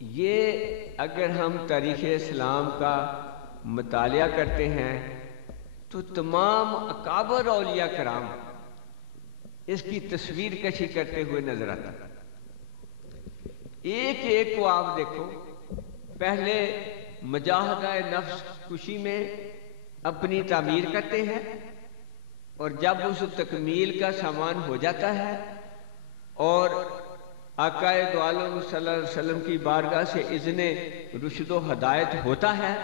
یہ اگر ہم تاریخ اسلام کا مطالعہ کرتے ہیں تو تمام اکابر اولیاء کرام اس کی تصویر کشی کرتے ہوئے نظر آتا ہے۔ ایک ایک کو آپ دیکھو، پہلے مجاہدہ نفس کشی میں اپنی تعمیر کرتے ہیں، اور جب اس تکمیل کا سامان ہو جاتا ہے اور آقا دو عالم صلی اللہ علیہ وسلم کی بارگاہ سے اذن رشد و ہدایت ہوتا ہے،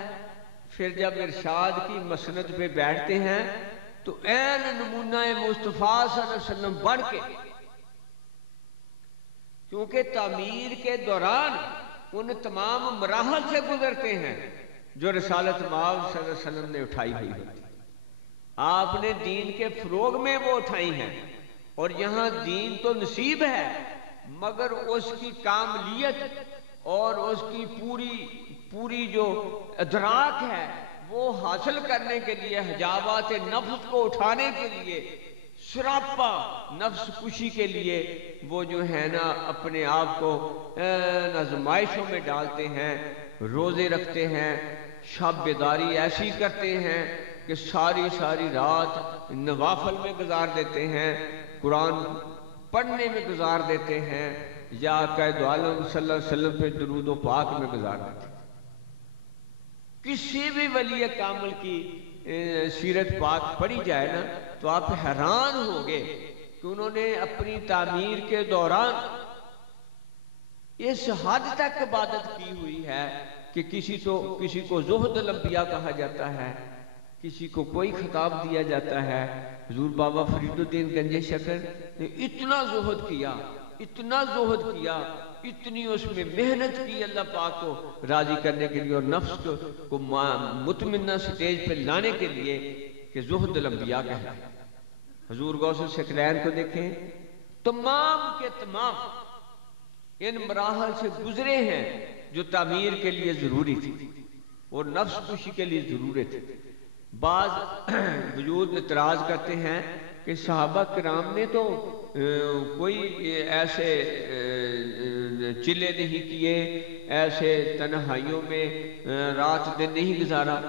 پھر جب ارشاد کی مسند پہ بیٹھتے ہیں تو عین نمونہ مصطفیٰ صلی اللہ علیہ وسلم بن کے، کیونکہ تعمیر کے دوران ان تمام مراحل سے گزرتے ہیں جو رسالت مآب صلی اللہ علیہ وسلم نے اٹھائی ہوئی ہے۔ آپ نے دین کے فروغ میں وہ اٹھائی ہیں، اور یہاں دین تو نصیب ہے، مگر اس کی کاملیت اور اس کی پوری جو ادراک ہے وہ حاصل کرنے کے لیے، حجابات نفس کو اٹھانے کے لیے، سراپا نفس کشی کے لیے وہ جو ہے نا اپنے آپ کو آزمائشوں میں ڈالتے ہیں، روزے رکھتے ہیں، شب بیداری ایسی کرتے ہیں کہ ساری رات نوافل میں گزار دیتے ہیں، قرآن پڑھنے میں گزار دیتے ہیں، یا آقا دو عالم صلی اللہ علیہ وسلم پہ درود و پاک میں گزار دیتے ہیں۔ کسی بھی ولی کامل کی سیرت پاک پڑھی جائے نا تو آپ حیران ہوگے کہ انہوں نے اپنی تعمیر کے دوران اس حد تک عبادت کی ہوئی ہے کہ کسی کو زہد الانبیاء کہا جاتا ہے، کسی کو کوئی خطاب دیا جاتا ہے۔ حضور بابا فرید الدین گنج شکر نے اتنا زہد کیا، اتنی اس میں محنت کی اللہ پاک کو راضی کرنے کے لیے اور نفس کو مطمئنہ سٹیج پہ لانے کے لیے کہ زہد الانبیاء کہتا ہے۔ حضور غوث ثقلین کو دیکھیں، تمام کے تمام ان مراحل سے گزرے ہیں جو تعمیر کے لیے ضروری تھی اور نفس کشی کے لیے ضروری تھی۔ بعض وجود اعتراض کرتے ہیں کہ صحابہ کرام نے تو کوئی ایسے چلے نہیں کیے، ایسے تنہائیوں میں رات دن نہیں گزارا۔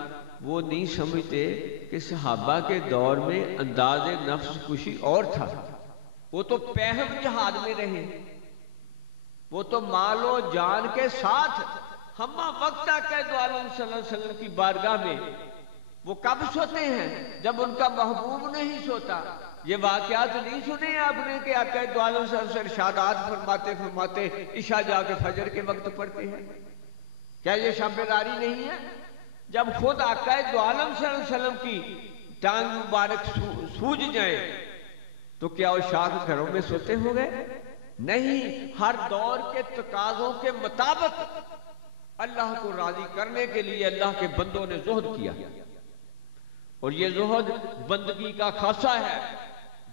وہ نہیں سمجھتے کہ صحابہ کے دور میں انداز نفس کشی اور تھا۔ وہ تو پہم جہاد میں رہے، وہ تو مال و جان کے ساتھ ہمہ وقت آقا دو عالم صلی اللہ علیہ وسلم کی بارگاہ میں وہ کب سوتے ہیں؟ جب ان کا محبوب نہیں سوتا۔ یہ واقعات نہیں سنے آپ نے کہ آقا دو عالم صلی اللہ علیہ وسلم ارشادات فرماتے عشاء جا کے فجر کے وقت پڑھتے ہیں؟ کیا یہ شب بیداری نہیں ہے؟ جب خود آقا دو عالم صلی اللہ علیہ وسلم کی ٹانگ مبارک سوج جائیں تو کیا وہ شاخ گھروں میں سوتے ہو گئے؟ نہیں، ہر دور کے تقاضوں کے مطابق اللہ کو راضی کرنے کے لیے اللہ کے بندوں نے زہد کیا، اور یہ زہد بندگی کا خاصہ ہے۔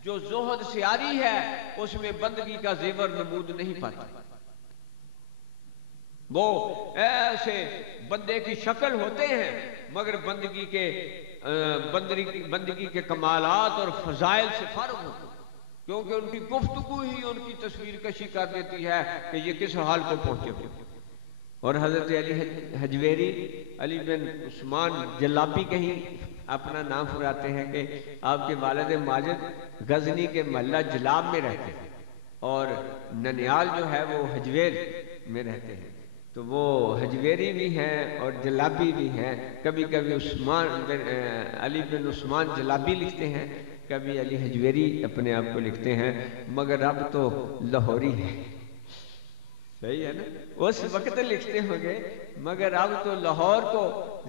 جو زہد سیاری ہے اس میں بندگی کا زیور نمود نہیں پاتا۔ وہ ایسے بندے کی شکل ہوتے ہیں مگر بندگی کے کمالات اور فضائل سے فارغ ہوتے ہیں، کیونکہ ان کی گفتگو ہی ان کی تصویر کشی کر دیتی ہے کہ یہ کس حال کو پہنچے ہوئے۔ اور حضرت علی حجویری، علی بن عثمان جلابی کہیں اپنا نام پھراتے ہیں کہ آپ کے والد ماجد غزنی کے محلہ جلاب میں رہتے ہیں، اور ننیال جو ہے وہ حجویر میں رہتے ہیں، تو وہ حجویری بھی ہیں اور جلابی بھی ہیں۔ کبھی علی بن عثمان جلابی لکھتے ہیں، کبھی علی حجویری اپنے آپ کو لکھتے ہیں، مگر اب تو لاہوری ہے، صحیح ہے نا؟ اس وقت لکھتے ہوں گے مگر اب تو لاہور کو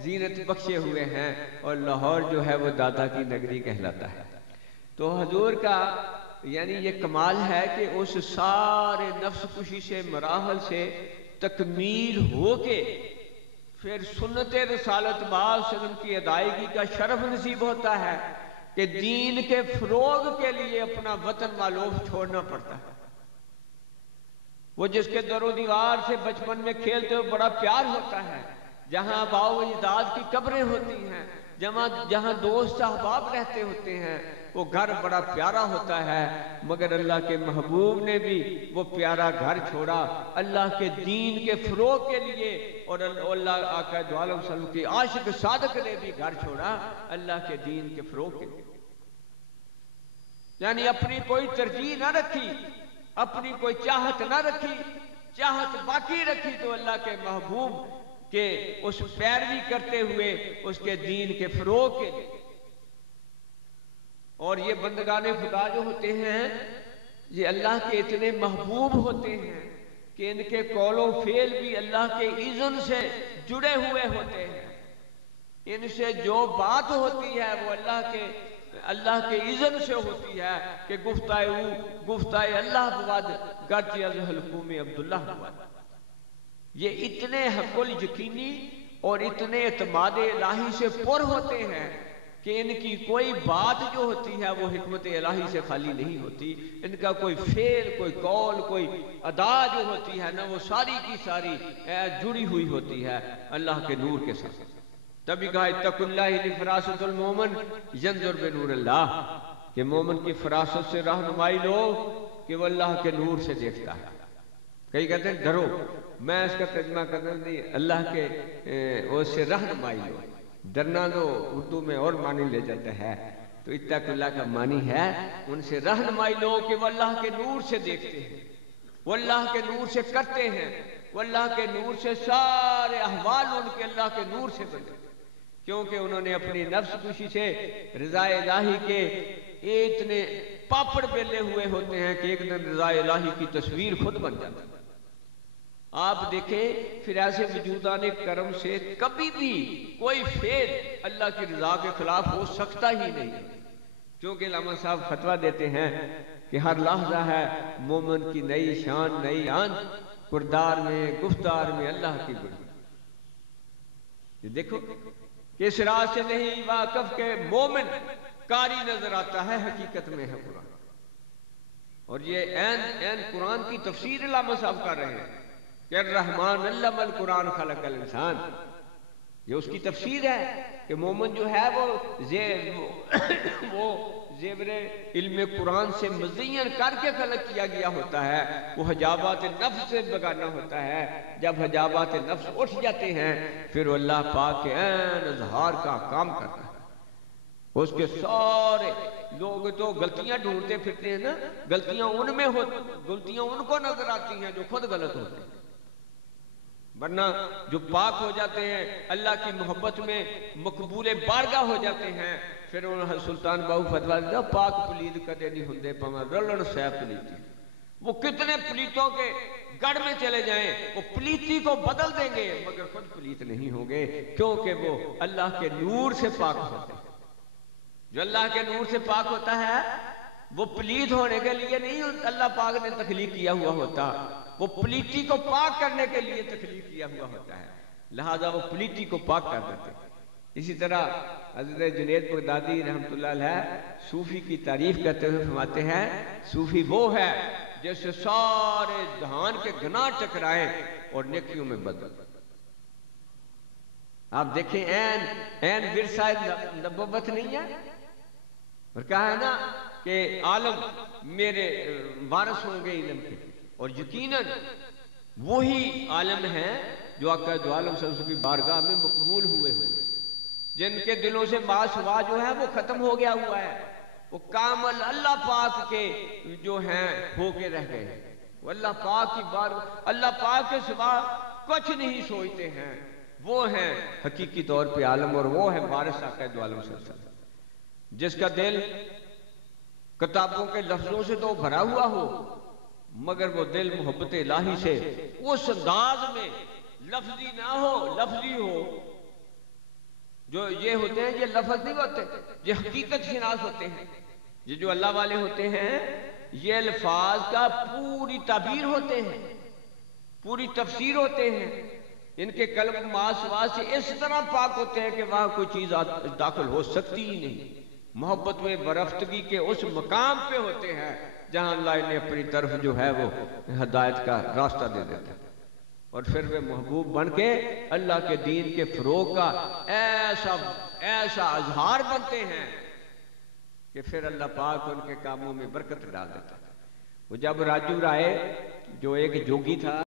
زینت بخشے ہوئے ہیں، اور لاہور جو ہے وہ دادا کی نگری کہلاتا ہے۔ تو حضور کا یعنی یہ کمال ہے کہ اس سارے نفس کشی سے مراحل سے تکمیل ہو کے پھر سنت رسالت مآب صلی اللہ علیہ وسلم کی ادائیگی کا شرف نصیب ہوتا ہے کہ دین کے فروغ کے لیے اپنا وطن مالوف چھوڑنا پڑتا ہے۔ وہ جس کے در و دیوار سے بچپن میں کھیلتے ہوئے بڑا پیار ہوتا ہے، جہاں آباء و اجداد کی قبریں ہوتی ہیں، جہاں دوست احباب رہتے ہوتے ہیں، وہ گھر بڑا پیارا ہوتا ہے، مگر اللہ کے محبوب نے بھی وہ پیارا گھر چھوڑا اللہ کے دین کے فروغ کے لیے، اور اللہ آقا دو عالم صلی اللہ علیہ وسلم کی عاشق صادق نے بھی گھر چھوڑا اللہ کے دین کے فروغ کے لیے۔ یعنی اپنی کوئی ترجیح نہ رکھی، اپنی کوئی چاہت نہ رکھی، چاہت باقی رکھی تو اللہ کے محبوب کے اس پیروی کرتے ہوئے اس کے دین کے فروغ کے لیے۔ اور یہ بندگان خدا جو ہوتے ہیں یہ اللہ کے اتنے محبوب ہوتے ہیں کہ ان کے قول و فعل بھی اللہ کے اذن سے جڑے ہوئے ہوتے ہیں، ان سے جو بات ہوتی ہے وہ اللہ کے اذن سے ہوتی ہے کہ گفتہ اللہ بود گرچہ از حلقوم عبداللہ بود۔ یہ اتنے حق الیقینی اور اتنے اعتماد الہی سے پر ہوتے ہیں کہ ان کی کوئی بات جو ہوتی ہے وہ حکمت الہی سے خالی نہیں ہوتی، ان کا کوئی فعل، کوئی قول، کوئی ادا جو ہوتی ہے نا وہ ساری کی ساری جڑی ہوئی ہوتی ہے اللہ کے نور کے ساتھ۔ تبھی کہا اتقوا اللہ لفراست المومن ینظر بنور اللہ، کہ مومن کی فراست سے رہنمائی لو کہ وہ اللہ کے نور سے دیکھتا ہے۔ کئی کہتے ہیں ڈرو، میں اس کا ترجمہ کرنا نہیں، اللہ کے اس سے رہنمائی لو۔ ڈرنا تو اردو میں اور معنی لے جاتا ہے، تو اتقوا اللہ کا معنی ہے ان سے رہنمائی لو کہ وہ اللہ کے نور سے دیکھتے ہیں، وہ اللہ کے نور سے کرتے ہیں، وہ اللہ کے نور سے سارے احوال ان کے اللہ کے نور سے بنے، کیونکہ انہوں نے اپنی نفس کشی سے رضا الہی کے اتنے پاپڑ بیلے ہوئے ہوتے ہیں کہ ایک دن رضا الہی کی تصویر خود بن جاتی ہے۔ آپ دیکھیں پھر ایسے وجودان کرم سے کبھی بھی کوئی فعل اللہ کی رضا کے خلاف ہو سکتا ہی نہیں، کیونکہ علامہ صاحب فتویٰ دیتے ہیں کہ ہر لحظہ ہے مومن کی نئی شان، نئی آن، کردار میں گفتار میں اللہ کی بڑی۔ یہ دیکھو کہ اس راز سے نہیں واقف کہ مومن قاری نظر آتا ہے، حقیقت میں ہے قرآن۔ اور یہ عین قرآن کی تفسیر علامہ صاحب کر رہے ہیں کہ الرحمن علم القرآن خلق الانسان، یہ اس کی تفسیر ہے کہ مومن جو ہے وہ زیور علم قرآن سے مزین کر کے خلق کیا گیا ہوتا ہے، وہ حجابات نفس سے بگانا ہوتا ہے۔ جب حجابات نفس اٹھ جاتے ہیں پھر وہ اللہ پاک کے عین اظہار کا کام کرتا ہے۔ اس کے سارے لوگ تو غلطیاں ڈھونڈتے پھرتے ہیں نا، غلطیاں ان کو نظر آتی ہیں جو خود غلط ہوتے ہیں، ورنہ جو پاک ہو جاتے ہیں اللہ کی محبت میں مقبول بارگاہ ہو جاتے ہیں، پھر انہوں سلطان باہو فتویٰ دیتا پاک پلید کدے نہیں ہندے پاما رلن سہ پلیتی۔ وہ کتنے پلیتوں کے گڑھ میں چلے جائیں وہ پلیتی کو بدل دیں گے مگر خود پلیت نہیں ہوں گے، کیونکہ وہ اللہ کے نور سے پاک ہوتے ہیں۔ جو اللہ کے نور سے پاک ہوتا ہے وہ پلیت ہونے کے لیے نہیں اللہ پاک نے تخلیق کیا ہوا ہوتا، وہ پلیتی کو پاک کرنے کے لیے تخلیق کیا ہوا ہوتا ہے، لہذا وہ پلیتی کو پاک کر دیتے ہیں۔ اسی طرح حضرت جنید بغدادی رحمۃ اللہ علیہ صوفی کی تعریف کرتے ہوئے فرماتے ہیں صوفی وہ ہے جیسے سارے جہان کے گناہ ٹکرائے اور نیکیوں میں بدل۔ آپ دیکھیں این ورثہ نبوت نہیں ہے، اور کہا ہے نا کہ عالم میرے وارث ہوں گے علم کے، اور یقیناً وہی عالم ہیں جو آقا دو عالم صلی اللہ علیہ وسلم کی بارگاہ میں مقبول ہوئے جن کے دلوں سے ماسوا جو ہے وہ ختم ہو گیا ہوا ہے، وہ کامل اللہ پاک کے جو ہیں ہو کے رہ گئے ہیں، وہ اللہ پاک کی اللہ پاک کے سوا کچھ نہیں سوچتے ہیں، وہ ہیں حقیقی طور پہ عالم، اور وہ ہے وارث آقا دو عالم صلی اللہ علیہ وسلم، جس کا دل کتابوں کے لفظوں سے تو بھرا ہوا ہو مگر وہ دل محبت الہی سے اس انداز میں لفظی نہ ہو، لفظی ہو۔ جو یہ ہوتے ہیں یہ لفظ نہیں ہوتے، یہ حقیقت شناس ہوتے ہیں، یہ جو اللہ والے ہوتے ہیں یہ الفاظ کا پوری تعبیر ہوتے ہیں، پوری تفسیر ہوتے ہیں، ان کے قلب ماسوا سے اس طرح پاک ہوتے ہیں کہ وہاں کوئی چیز داخل ہو سکتی ہی نہیں، محبت میں برفتگی کے اس مقام پہ ہوتے ہیں جہاں اللہ نے اپنی طرف جو ہے وہ ہدایت کا راستہ دے دیتا ہے، اور پھر وہ محبوب بن کے اللہ کے دین کے فروغ کا ایسا اظہار بنتے ہیں کہ کہ پھر اللہ پاک ان کے کاموں میں برکت ڈال دیتا ہے۔ وہ جب راجو رائے جو ایک جوگی تھا